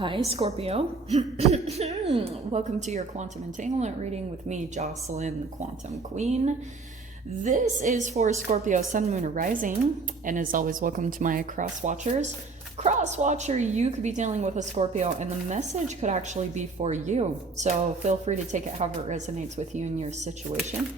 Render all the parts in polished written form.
Hi, Scorpio. Welcome to your quantum entanglement reading with me, Jocelyn, the Quantum Queen. This is for Scorpio, Sun, Moon, or Rising. And as always, welcome to my cross watchers. Cross watcher, you could be dealing with a Scorpio, and the message could actually be for you. So feel free to take it however it resonates with you and your situation.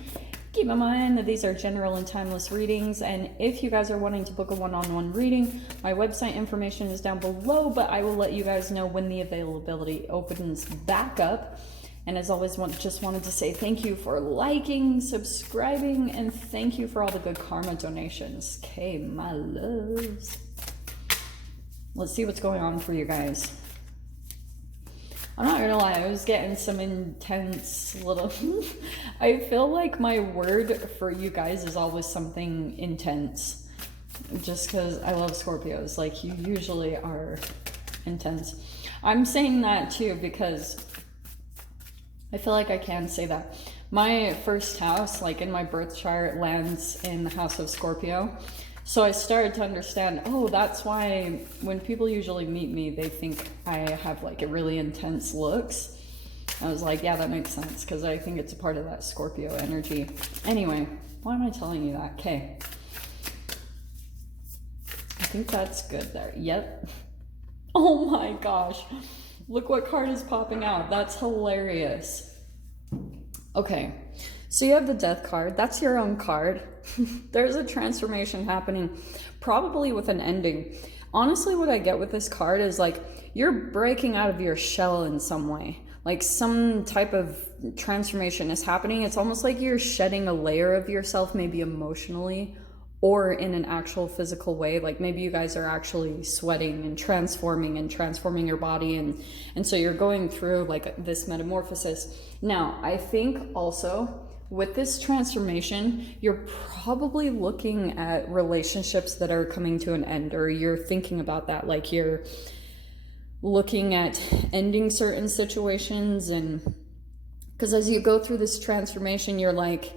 Keep in mind that these are general and timeless readings, and if you guys are wanting to book a one-on-one reading, my website information is down below, but I will let you guys know when the availability opens back up. And as always, just wanted to say thank you for liking, subscribing, and thank you for all the good karma donations. Okay, my loves. Let's see what's going on for you guys. I'm not gonna lie, I was getting some intense little... I feel like my word for you guys is always something intense. Just because I love Scorpios. Like, you usually are intense. I'm saying that too because I feel like I can say that. My first house, like in my birth chart, lands in the house of Scorpio. So I started to understand, oh, that's why when people usually meet me, they think I have like a really intense looks. I was like, yeah, that makes sense, because I think it's a part of that Scorpio energy. Anyway, why am I telling you that? Okay. I think that's good there. Yep. Oh my gosh. Look what card is popping out. That's hilarious. Okay. So you have the Death card. That's your own card. There's a transformation happening, probably with an ending. Honestly, what I get with this card is like you're breaking out of your shell in some way. Like some type of transformation is happening. It's almost like you're shedding a layer of yourself, maybe emotionally or in an actual physical way. Like maybe you guys are actually sweating and transforming your body. And so you're going through like this metamorphosis. Now, I think also with this transformation, you're probably looking at relationships that are coming to an end, or you're thinking about that, like you're looking at ending certain situations. And because as you go through this transformation, you're like,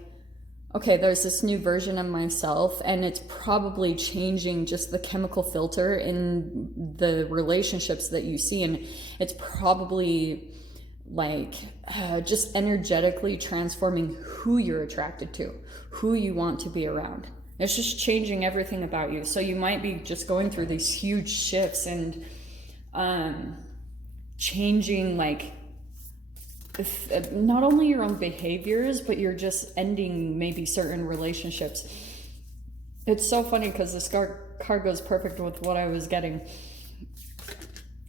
okay, there's this new version of myself, and it's probably changing just the chemical filter in the relationships that you see. And it's probably like just energetically transforming who you're attracted to, who you want to be around. It's just changing everything about you. So you might be just going through these huge shifts and changing like not only your own behaviors, but you're just ending maybe certain relationships. It's so funny because this card goes perfect with what I was getting.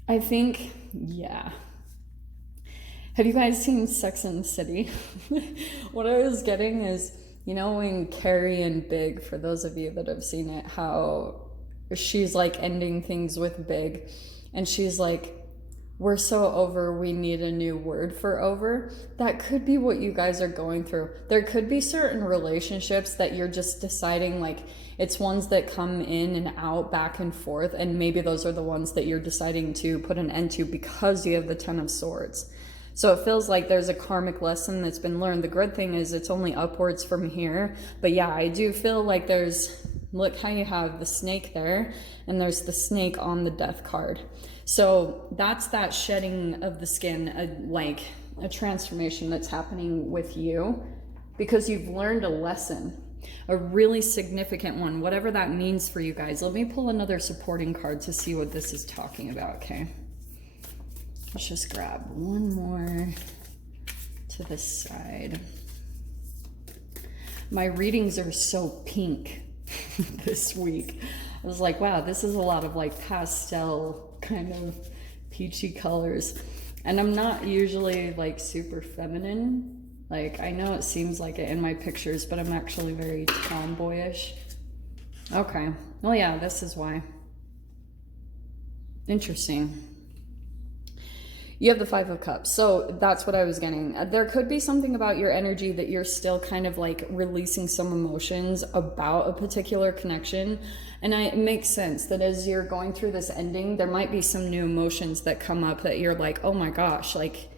I think, yeah. Have you guys seen Sex and the City? What I was getting is, you know, when Carrie and Big, for those of you that have seen it, how she's like ending things with Big, and she's like, we're so over, we need a new word for over. That could be what you guys are going through. There could be certain relationships that you're just deciding, like, it's ones that come in and out, back and forth, and maybe those are the ones that you're deciding to put an end to because you have the Ten of Swords. So it feels like there's a karmic lesson that's been learned. The good thing is it's only upwards from here. But yeah, I do feel like there's, look how you have the snake there, and there's the snake on the Death card. So that's that shedding of the skin, like a transformation that's happening with you because you've learned a lesson, a really significant one, whatever that means for you guys. Let me pull another supporting card to see what this is talking about, okay? Let's just grab one more to the side. My readings are so pink this week. I was like, wow, this is a lot of like pastel kind of peachy colors. And I'm not usually like super feminine. Like, I know it seems like it in my pictures, but I'm actually very tomboyish. Okay. Well, yeah, this is why. Interesting. You have the Five of Cups. So that's what I was getting. There could be something about your energy that you're still kind of like releasing some emotions about a particular connection. And it makes sense that as you're going through this ending, there might be some new emotions that come up that you're like, oh my gosh, like,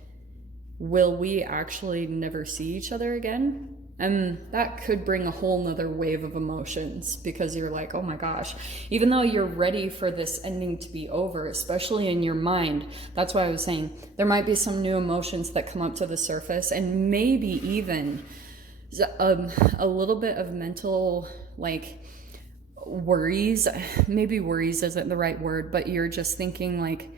will we actually never see each other again? And that could bring a whole nother wave of emotions, because you're like, oh my gosh, even though you're ready for this ending to be over, especially in your mind. That's why I was saying there might be some new emotions that come up to the surface, and maybe even a little bit of mental, like, worries. Maybe worries isn't the right word, but you're just thinking like,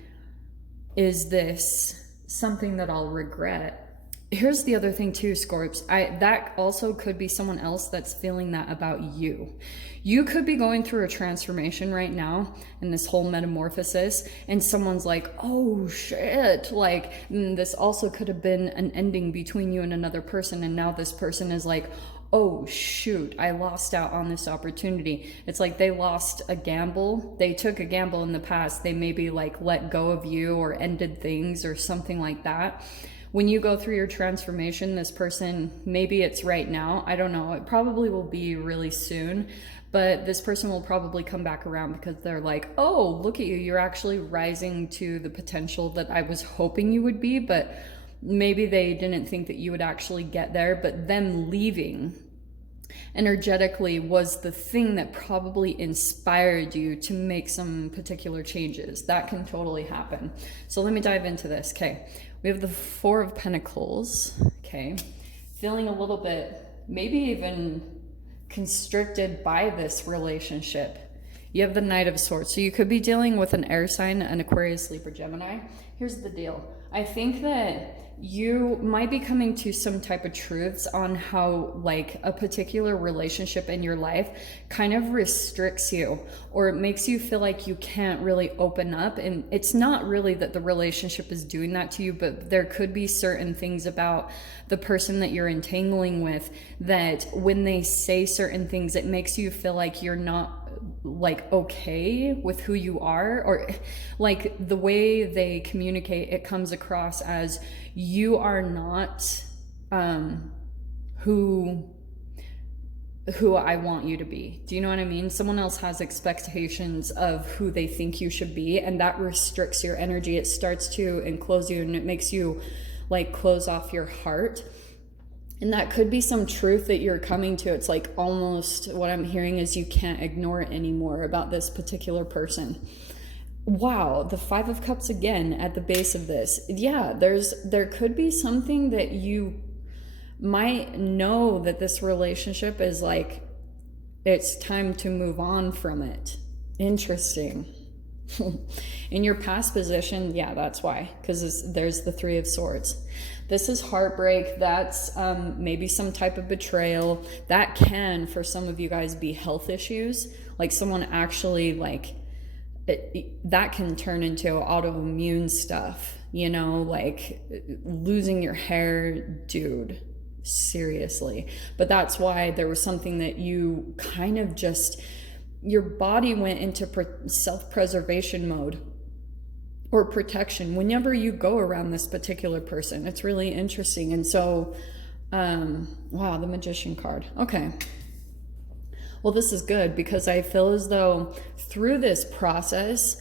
is this something that I'll regret? Here's the other thing too, Scorps. That also could be someone else that's feeling that about you. You could be going through a transformation right now in this whole metamorphosis, and someone's like, oh shit, like, this also could have been an ending between you and another person, and now this person is like, oh shoot, I lost out on this opportunity. It's like they lost a gamble. They took a gamble in the past. They maybe like let go of you or ended things or something like that. When you go through your transformation, this person, maybe it's right now, I don't know, it probably will be really soon, but this person will probably come back around because they're like, oh, look at you, you're actually rising to the potential that I was hoping you would be, but maybe they didn't think that you would actually get there. But them leaving energetically was the thing that probably inspired you to make some particular changes. That can totally happen. So let me dive into this. Okay, we have the Four of Pentacles. Okay, feeling a little bit, maybe even constricted by this relationship. You have the Knight of Swords. So you could be dealing with an air sign, an Aquarius, Libra, Gemini. Here's the deal. I think that you might be coming to some type of truths on how like a particular relationship in your life kind of restricts you, or it makes you feel like you can't really open up. And it's not really that the relationship is doing that to you, but there could be certain things about the person that you're entangling with that when they say certain things, it makes you feel like you're not like okay with who you are, or like the way they communicate, it comes across as you are not who I want you to be. Do you know what I mean? Someone else has expectations of who they think you should be, and that restricts your energy. It starts to enclose you, and it makes you like close off your heart. And that could be some truth that you're coming to. It's like almost what I'm hearing is you can't ignore it anymore about this particular person. Wow, the Five of Cups again at the base of this. Yeah, there could be something that you might know that this relationship is like, it's time to move on from it. Interesting. In your past position, yeah, that's why, because there's the Three of Swords. This is heartbreak. That's maybe some type of betrayal. That can, for some of you guys, be health issues. Like someone actually like, that can turn into autoimmune stuff, you know, like losing your hair, dude, seriously. But that's why there was something that you kind of just, your body went into self-preservation mode or protection whenever you go around this particular person. It's really interesting. And so, wow, the Magician card. Okay. Well, this is good because I feel as though through this process,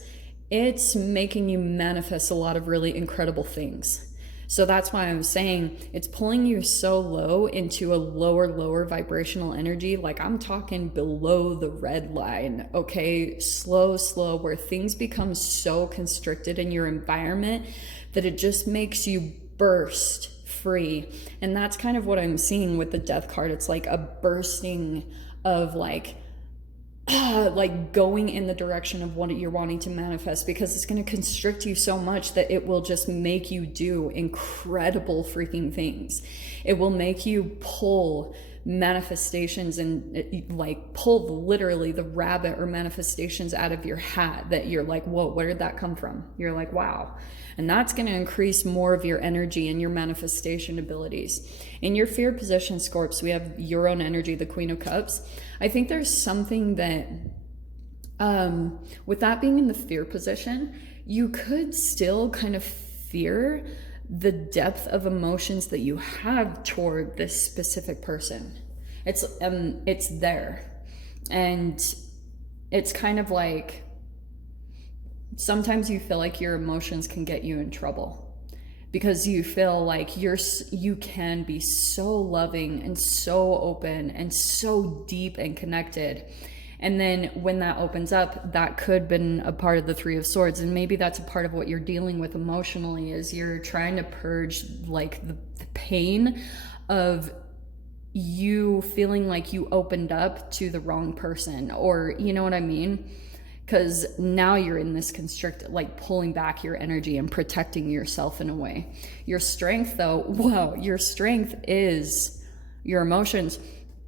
it's making you manifest a lot of really incredible things. So that's why I'm saying it's pulling you so low into a lower vibrational energy. Like I'm talking below the red line, okay? Slow, where things become so constricted in your environment that it just makes you burst free. And that's kind of what I'm seeing with the Death card. It's like a bursting of like going in the direction of what you're wanting to manifest, because it's going to constrict you so much that it will just make you do incredible freaking things. It will make you pull manifestations and like pull literally the rabbit or manifestations out of your hat that you're like, whoa, where did that come from? You're like, wow. And that's going to increase more of your energy and your manifestation abilities. In your fear position, Scorps, we have your own energy, the Queen of Cups. I think there's something that, with that being in the fear position, you could still kind of fear the depth of emotions that you have toward this specific person. It's there. And it's kind of like, sometimes you feel like your emotions can get you in trouble. because you feel like you can be so loving and so open and so deep and connected. And then when that opens up, that could have been a part of the Three of Swords. And maybe that's a part of what you're dealing with emotionally, is you're trying to purge like the pain of you feeling like you opened up to the wrong person, or you know what I mean? Because now you're in this constricted, like pulling back your energy and protecting yourself in a way. Your strength though, wow, your strength is your emotions.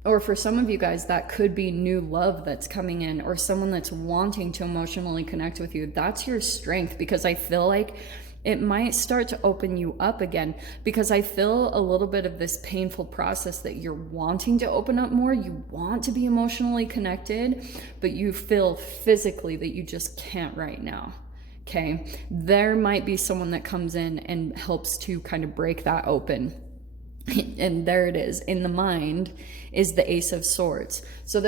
Or for some of you guys, that could be new love that's coming in, or someone that's wanting to emotionally connect with you. That's your strength, because I feel like it might start to open you up again, because I feel a little bit of this painful process that you're wanting to open up more. You want to be emotionally connected, but you feel physically that you just can't right now. Okay. There might be someone that comes in and helps to kind of break that open. And there it is. In the mind is the Ace of Swords. So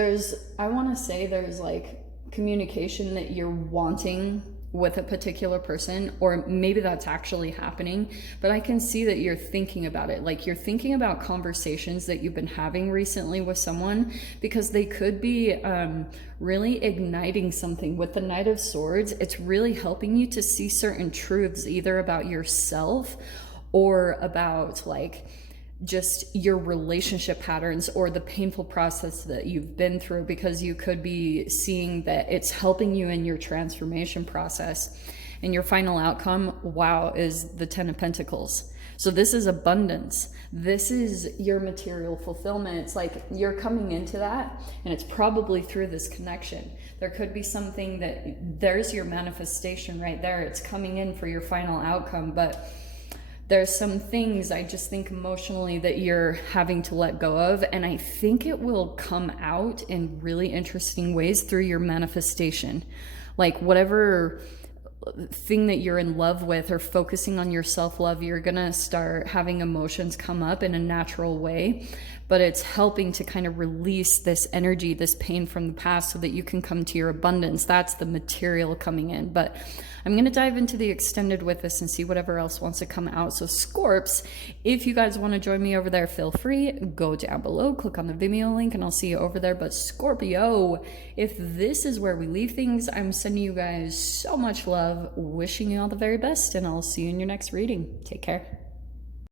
I want to say there's like communication that you're wanting with a particular person, or maybe that's actually happening, but I can see that you're thinking about it. Like you're thinking about conversations that you've been having recently with someone, because they could be really igniting something. With the Knight of Swords, it's really helping you to see certain truths, either about yourself or about like just your relationship patterns or the painful process that you've been through, because you could be seeing that it's helping you in your transformation process. And your final outcome, wow, is the Ten of Pentacles. So this is abundance. This is your material fulfillment. It's like you're coming into that, and it's probably through this connection. There could be something that there's your manifestation right there. It's coming in for your final outcome, but there's some things I just think emotionally that you're having to let go of. And I think it will come out in really interesting ways through your manifestation. Like whatever thing that you're in love with, or focusing on your self-love, you're gonna start having emotions come up in a natural way. But it's helping to kind of release this energy, this pain from the past, so that you can come to your abundance. That's the material coming in. But I'm going to dive into the extended with this and see whatever else wants to come out. So Scorps, if you guys want to join me over there, feel free. Go down below, click on the Vimeo link, and I'll see you over there. But Scorpio, if this is where we leave things, I'm sending you guys so much love, wishing you all the very best, and I'll see you in your next reading. Take care.